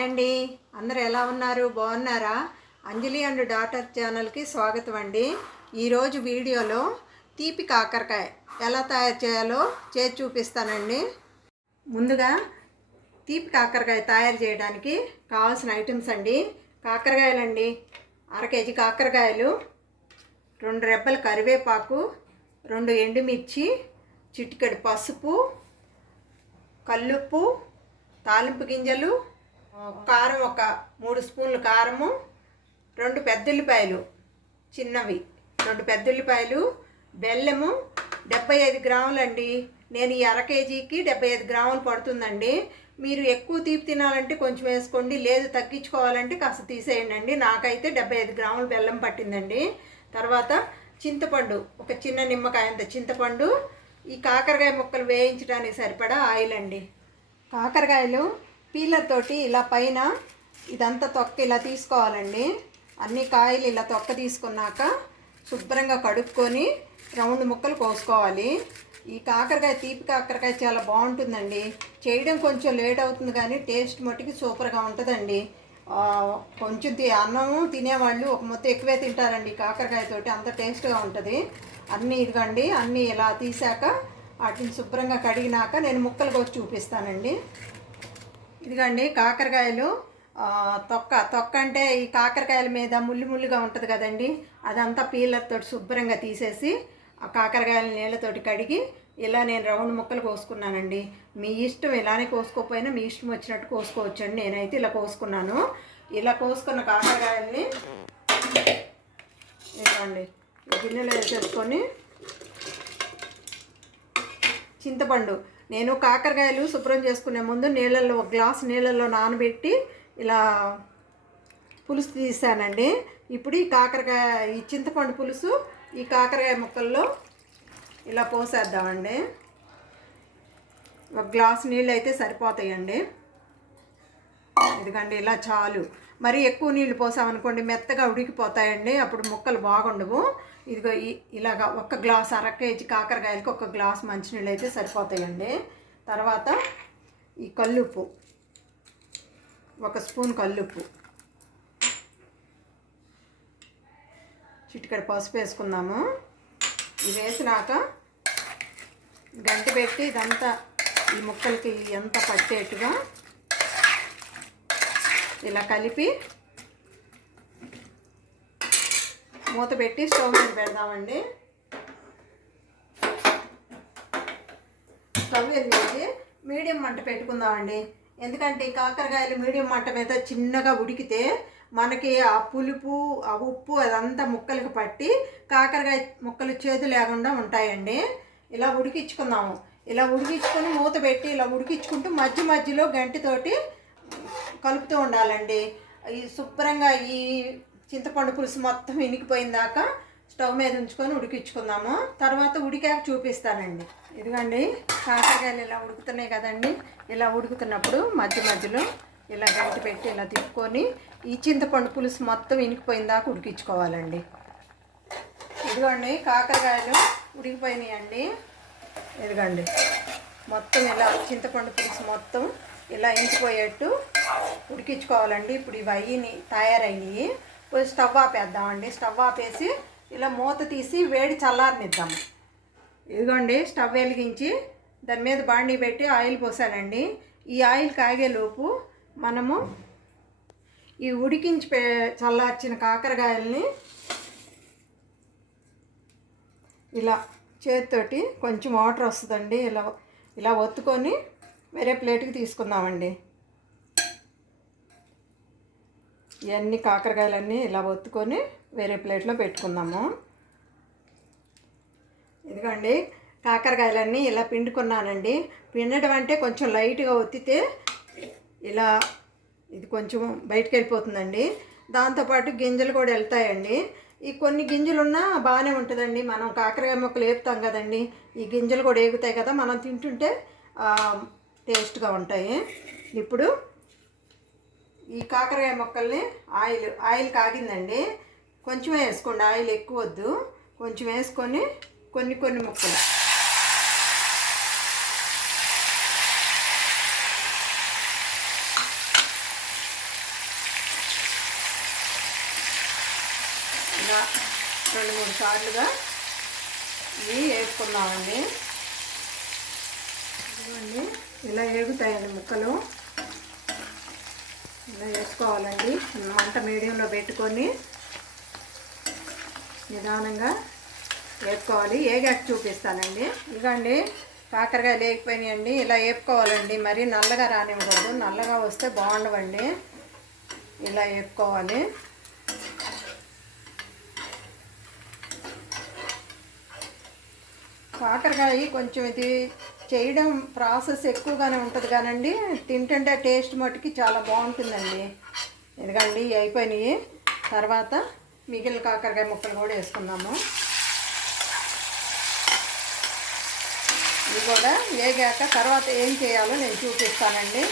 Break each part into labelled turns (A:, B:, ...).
A: Hi అండి. అందరు ఎలా ఉన్నారు? బాగున్నారా? అంజలి అండ్ డాటర్ ఛానల్కి స్వాగతం అండి. ఈరోజు వీడియోలో తీపి కాకరకాయ ఎలా తయారు చేయాలో చేసి చూపిస్తానండి. ముందుగా తీపి కాకరకాయ తయారు చేయడానికి కావాల్సిన ఐటమ్స్ అండి. కాకరకాయలండి. అర కేజీ కాకరకాయలు రెండు రెబ్బల కరివేపాకు రెండు ఎండుమిర్చి చిటికెడు పసుపు కల్లుప్పు తాలింపు గింజలు కారం ఒక మూడు స్పూన్లు కారము రెండు పెద్దుల్లిపాయలు చిన్నవి. రెండు పెద్దుల్లిపాయలు బెల్లము డెబ్బై ఐదు గ్రాములండి. నేను ఈ అర కేజీకి డెబ్బై ఐదు గ్రాములు పడుతుందండి. మీరు ఎక్కువ తీపి తినాలంటే కొంచెం వేసుకోండి. లేదు తగ్గించుకోవాలంటే కాస్త తీసేయండి అండి నాకైతే డెబ్బై ఐదు గ్రాములు బెల్లం పట్టిందండి. తర్వాత చింతపండు ఒక చిన్న నిమ్మకాయ అంత చింతపండు ఈ కాకరకాయ ముక్కలు వేయించడానికి సరిపడా ఆయిల్ అండి కాకరకాయలు పీలర్ తోటి ఇలా పైన ఇదంతా తొక్క ఇలా తీసుకోవాలండి. అన్ని కాయలు ఇలా తొక్క తీసుకున్నాక శుభ్రంగా కడుక్కొని రౌండ్ ముక్కలు కోసుకోవాలి. ఈ కాకరకాయ తీపి కాకరకాయ చాలా బాగుంటుందండి. చేయడం కొంచెం లేట్ అవుతుంది కానీ టేస్ట్ మట్టుకి సూపర్గా ఉంటుందండి. కొంచెం తి అన్నము తినేవాళ్ళు ఒక మొత్తం ఎక్కువే తింటారండి కాకరకాయతోటి అంత టేస్ట్గా ఉంటుంది. అన్నీ ఇదిగండి అన్నీ ఇలా తీసాక వాటిని శుభ్రంగా కడిగినాక నేను ముక్కలు కోసి చూపిస్తానండి. ఇదిగండి కాకరకాయలు. తొక్క తొక్క అంటే ఈ కాకరకాయల మీద ముళ్ళు ముళ్ళుగా ఉంటుంది కదండి. అదంతా పీలర్తో శుభ్రంగా తీసేసి ఆ కాకరకాయల నీళ్ళతోటి కడిగి ఇలా నేను రౌండ్ ముక్కలు కోసుకున్నానండి. మీ ఇష్టం ఇలానే కోసుకోకపోయినా మీ ఇష్టం వచ్చినట్టు కోసుకోవచ్చండి. నేనైతే ఇలా కోసుకున్నాను. ఇలా కోసుకున్న కాకరకాయల్ని ఇవ్వండి గిన్నెలో వేసేసుకొని చింతపండు. నేను కాకరకాయలు శుభ్రం చేసుకునే ముందు నీళ్ళల్లో ఒక గ్లాస్ నీళ్ళల్లో నానబెట్టి ఇలా పులుసు తీసానండి. ఇప్పుడు ఈ కాకరకాయ ఈ చింతపండు పులుసు ఈ కాకరకాయ ముక్కల్లో ఇలా పోసేద్దామండి. ఒక గ్లాస్ నీళ్ళు అయితే సరిపోతాయండి. ఎందుకంటే ఇలా చాలు. మరి ఎక్కువ నీళ్ళు పోసామనుకోండి మెత్తగా ఉడికిపోతాయండి. అప్పుడు ముక్కలు బాగుండవు. ఇదిగో ఈ ఇలాగా ఒక గ్లాస్ అర కేజీ కాకరకాయలకి ఒక గ్లాస్ మంచినీళ్ళు అయితే సరిపోతాయండి. తర్వాత ఈ కల్లుప్పు. ఒక స్పూన్ కల్లుప్పు. చిటికడ పసుపు వేసుకుందాము. ఇది వేసినాక గంట పెట్టి ఇదంతా ఈ ముక్కలకి ఎంత పట్టేట్టుగా ఇలా కలిపి మూత పెట్టి స్టవ్ మీద పెడదామండి. స్టవ్ వెలిగించి మీడియం మంట పెట్టుకుందామండి. ఎందుకంటే కాకరకాయలు మీడియం మంట మీద చిన్నగా ఉడికితే మనకి ఆ పులుపు ఆ ఉప్పు అదంతా ముక్కలకు పట్టి కాకరకాయ ముక్కలు చేదు లేకుండా ఉంటాయండి. ఇలా ఉడికించుకుందాము. ఇలా ఉడికించుకొని మూత పెట్టి ఇలా ఉడికించుకుంటూ మధ్య మధ్యలో గంటితోటి కలుపుతూ ఉండాలండి. ఈ శుభ్రంగా ఈ చింతపండు పులుసు మొత్తం ఇనికిపోయిందాక స్టవ్ మీద ఉంచుకొని ఉడికించుకుందాము. తర్వాత ఉడికాక చూపిస్తానండి. ఇదిగండి కాకరకాయలు ఇలా ఉడుకుతున్నాయి కదండి. ఇలా ఉడుకుతున్నప్పుడు మధ్య మధ్యలో ఇలా గంటి పెట్టి ఇలా తిప్పుకొని ఈ చింతపండు పులుసు మొత్తం ఇనికిపోయిందాక ఉడికించుకోవాలండి. ఇదిగోండి కాకరకాయలు ఉడికిపోయినాయండి. ఇదిగోండి మొత్తం ఇలా చింతపండు పులుసు మొత్తం ఇలా ఇంకిపోయేట్టు ఉడికించుకోవాలండి. ఇప్పుడు ఇవి అయ్యి తయారయ్యి పోయి స్టవ్ ఆపేద్దామండి. స్టవ్ ఆపేసి ఇలా మూత తీసి వేడి చల్లారనిద్దాము. ఇదిగోండి స్టవ్ వెలిగించి దాని మీద బాండి పెట్టి ఆయిల్ పోసానండి. ఈ ఆయిల్ కాగేలోపు మనము ఈ ఉడికించి పే చల్లార్చిన కాకరకాయల్ని ఇలా చేతితోటి కొంచెం వాటర్ వస్తుందండి. ఇలా ఇలా ఒత్తుకొని వేరే ప్లేట్కి తీసుకుందామండి. ఇవన్నీ కాకరకాయలన్నీ ఇలా ఒత్తుకొని వేరే ప్లేట్లో పెట్టుకుందాము. ఇదిగోండి కాకరకాయలన్నీ ఇలా పిండుకున్నానండి. పిండడం అంటే కొంచెం లైట్గా ఒత్తితే ఇలా ఇది కొంచెం బయటకు వెళ్ళిపోతుందండి. దాంతోపాటు గింజలు కూడా వెళ్తాయండి. ఈ కొన్ని గింజలు ఉన్నా బాగానే ఉంటుందండి. మనం కాకరకాయ మొక్కలు వేపుతాం కదండి. ఈ గింజలు కూడా ఏగుతాయి కదా మనం తింటుంటే టేస్ట్గా ఉంటాయి. ఇప్పుడు ఈ కాకరకాయ మొక్కల్ని ఆయిల్ ఆయిల్ కాగిందండి. కొంచెం వేసుకోండి ఆయిల్ ఎక్కువ వద్దు. కొంచెం వేసుకొని కొన్ని కొన్ని ముక్కలు. ఇలా రెండు మూడు సార్లుగా ఇవి వేసుకున్నామండి. ఇలా వేగుతాయండి ముక్కలు. ఇలా వేసుకోవాలండి మంట మీడియంలో పెట్టుకొని నిదానంగా వేపుకోవాలి. ఏగాక చూపిస్తానండి. ఇదిగోండి కాకరకాయ లేకపోయినాయండి. ఇలా వేపుకోవాలండి. మరీ నల్లగా రానివ్వకూడదు. నల్లగా వస్తే బాగుండవండి. ఇలా వేపుకోవాలి. కాకరకాయ కొంచెం ఇది చేయడం ప్రాసెస్ ఎక్కువగానే ఉంటుంది కానండి. తింటుంటే టేస్ట్ మట్టుకి చాలా బాగుంటుందండి. ఎందుకండి అయిపోయినాయి. తర్వాత మిగిలిన కాకరకాయ ముక్కలు కూడా వేసుకుందాము. ఇవి కూడా వేగాక తర్వాత ఏం చేయాలో నేను చూపిస్తానండి.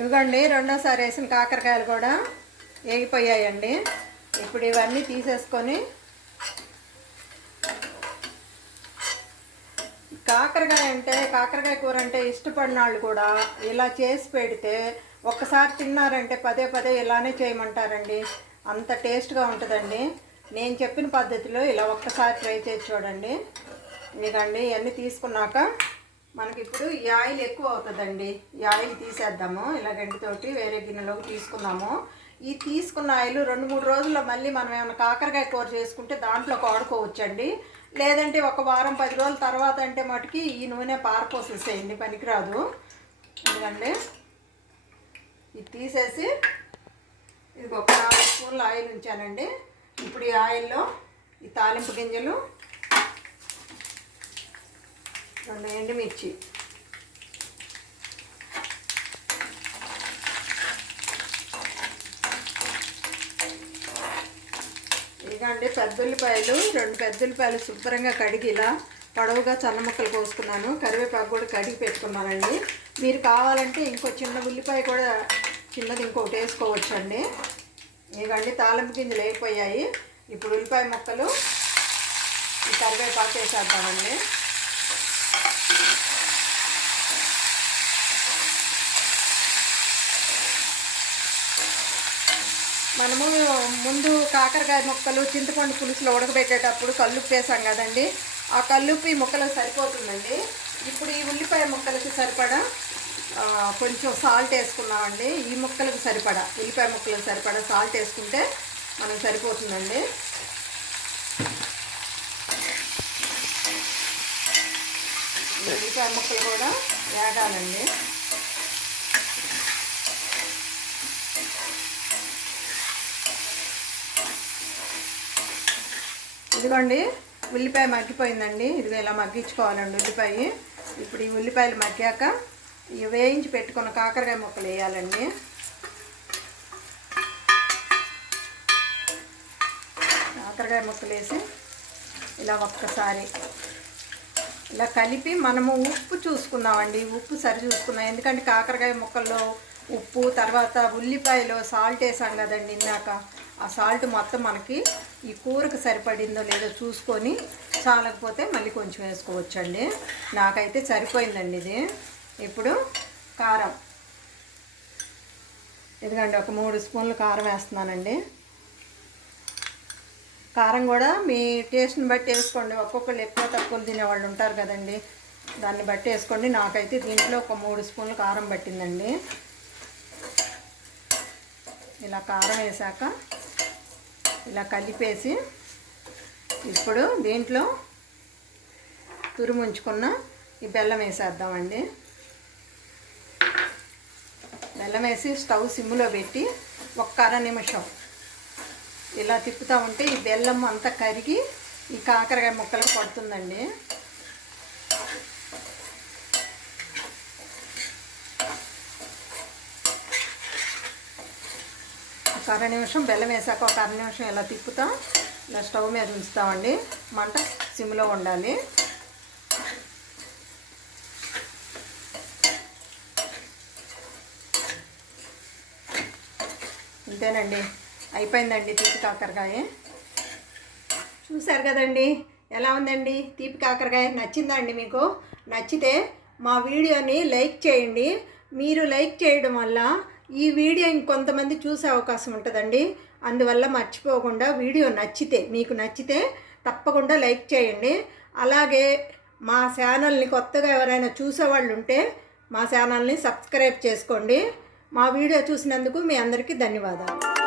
A: ఇవ్వండి రెండోసారి వేసిన కాకరకాయలు కూడా వేగిపోయాయండి. ఇప్పుడు ఇవన్నీ తీసేసుకొని కాకరకాయ అంటే కాకరకాయ కూర అంటే ఇష్టపడిన వాళ్ళు కూడా ఇలా చేసి పెడితే ఒక్కసారి తిన్నారంటే పదే పదే ఇలానే చేయమంటారండి. అంత టేస్ట్గా ఉంటుందండి. నేను చెప్పిన పద్ధతిలో ఇలా ఒక్కసారి ట్రై చేసి చూడండి. మీకండి ఇవన్నీ తీసుకున్నాక మనకి ఇప్పుడు ఈ ఆయిల్ ఎక్కువ అవుతుందండి. ఈ ఆయిల్ తీసేద్దాము. ఇలా గంటితోటి వేరే గిన్నెలోకి తీసుకుందాము. ఈ తీసుకున్న ఆయిల్ రెండు మూడు రోజుల్లో మళ్ళీ మనం ఏమైనా కాకరకాయ కూర చేసుకుంటే దాంట్లో వాడుకోవచ్చండి లేదంటే ఒక వారం పది రోజుల తర్వాత అంటే మటుకి ఈ నూనె పారపోసేసేయండి పనికిరాదు. ఎందుకండి ఇది తీసేసి ఇది ఒక నాలుగు స్పూన్ల ఆయిల్ ఉంచానండి. ఇప్పుడు ఈ ఆయిల్లో ఈ తాలింపు గింజలు రెండు ఎండుమిర్చి. ఇదిగండి పెద్దుల్లిపాయలు రెండు పెద్దుల్లిపాయలు శుభ్రంగా కడిగి ఇలా పొడవుగా సన్న ముక్కలు కోసుకున్నాను. కరివేపాకు కూడా కడిగి పెట్టుకున్నానండి. మీరు కావాలంటే ఇంకో చిన్న ఉల్లిపాయ కూడా చిన్నది ఇంకొకటి వేసుకోవచ్చండి. ఇదిగండి తాలింపు గింజలు అయిపోయాయి. ఇప్పుడు ఉల్లిపాయ ముక్కలు ఈ కరివేపాకు వేసేద్దామండి. మనము ముందు కాకరకాయ ముక్కలు చింతపండు పులుసులో ఉడకబెట్టేటప్పుడు కల్లుప్పు వేసాం కదండి. ఆ కల్లుప్పు ఈ ముక్కలకు సరిపోతుందండి. ఇప్పుడు ఈ ఉల్లిపాయ ముక్కలకి సరిపడా కొంచెం సాల్ట్ వేసుకున్నామండి. ఈ ముక్కలకు సరిపడా ఉల్లిపాయ ముక్కలకు సరిపడా సాల్ట్ వేసుకుంటే మనకు సరిపోతుందండి. ఉల్లిపాయ ముక్కలు కూడా వేగాలండి. ఇదిగోండి ఉల్లిపాయ మగ్గిపోయిందండి. ఇదిగో ఇలా మగ్గించుకోవాలండి ఉల్లిపాయ. ఇప్పుడు ఈ ఉల్లిపాయలు మగ్గాక ఇవి వేయించి పెట్టుకున్న కాకరకాయ ముక్కలు వేయాలండి. కాకరకాయ ముక్కలు వేసి ఇలా ఒక్కసారి ఇలా కలిపి మనము ఉప్పు చూసుకుందామండి. ఉప్పు సరి చూసుకుందాం ఎందుకంటే కాకరకాయ ముక్కల్లో ఉప్పు తర్వాత ఉల్లిపాయలో సాల్ట్ వేసాం కదండి ఇందాక. ఆ సాల్ట్ మొత్తం మనకి ఈ కూరకు సరిపడిందో లేదో చూసుకొని చాలకపోతే మళ్ళీ కొంచెం వేసుకోవచ్చండి. నాకైతే సరిపోయిందండి ఇది. ఇప్పుడు కారం. ఇదిగండి ఒక మూడు స్పూన్లు కారం వేస్తున్నానండి. కారం కూడా మీ టేస్ట్ని బట్టి వేసుకోండి. ఒక్కొక్కరు ఎక్కువ తక్కువ తినేవాళ్ళు ఉంటారు కదండి. దాన్ని బట్టి వేసుకోండి. నాకైతే దీంట్లో ఒక మూడు స్పూన్లు కారం పట్టిందండి. ఇలా కారం వేసాక ఇలా కలిపేసి ఇప్పుడు దీంట్లో తురుముంచుకున్న ఈ బెల్లం వేసేద్దామండి. బెల్లం వేసి స్టవ్ సిమ్లో పెట్టి ఒక్క అర నిమిషం ఇలా తిప్పుతూ ఉంటే ఈ బెల్లం అంతా కరిగి ఈ కాకరకాయ ముక్కలు పడుతుందండి. ఒక అర నిమిషం బెల్లం వేసాక ఒక అర నిమిషం ఇలా తిప్పుతాం. ఇలా స్టవ్ మీద ఉంచుతామండి. మంట సిమ్లో ఉండాలి. అంతేనండి అయిపోయిందండి తీపి కాకరకాయ. చూశారు కదండి? ఎలా ఉందండి? తీపి కాకరకాయ నచ్చిందా అండి మీకు? నచ్చితే మా వీడియోని లైక్ చేయండి. మీరు లైక్ చేయడం వల్ల ఈ వీడియో ఇంకొంతమంది చూసే అవకాశం ఉంటుందండి. అందువల్ల మర్చిపోకుండా వీడియో నచ్చితే మీకు నచ్చితే తప్పకుండా లైక్ చేయండి. అలాగే మా ఛానల్ని కొత్తగా ఎవరైనా చూసేవాళ్ళు ఉంటే మా ఛానల్ని సబ్స్క్రైబ్ చేసుకోండి. మా వీడియో చూసినందుకు మీ అందరికీ ధన్యవాదాలు.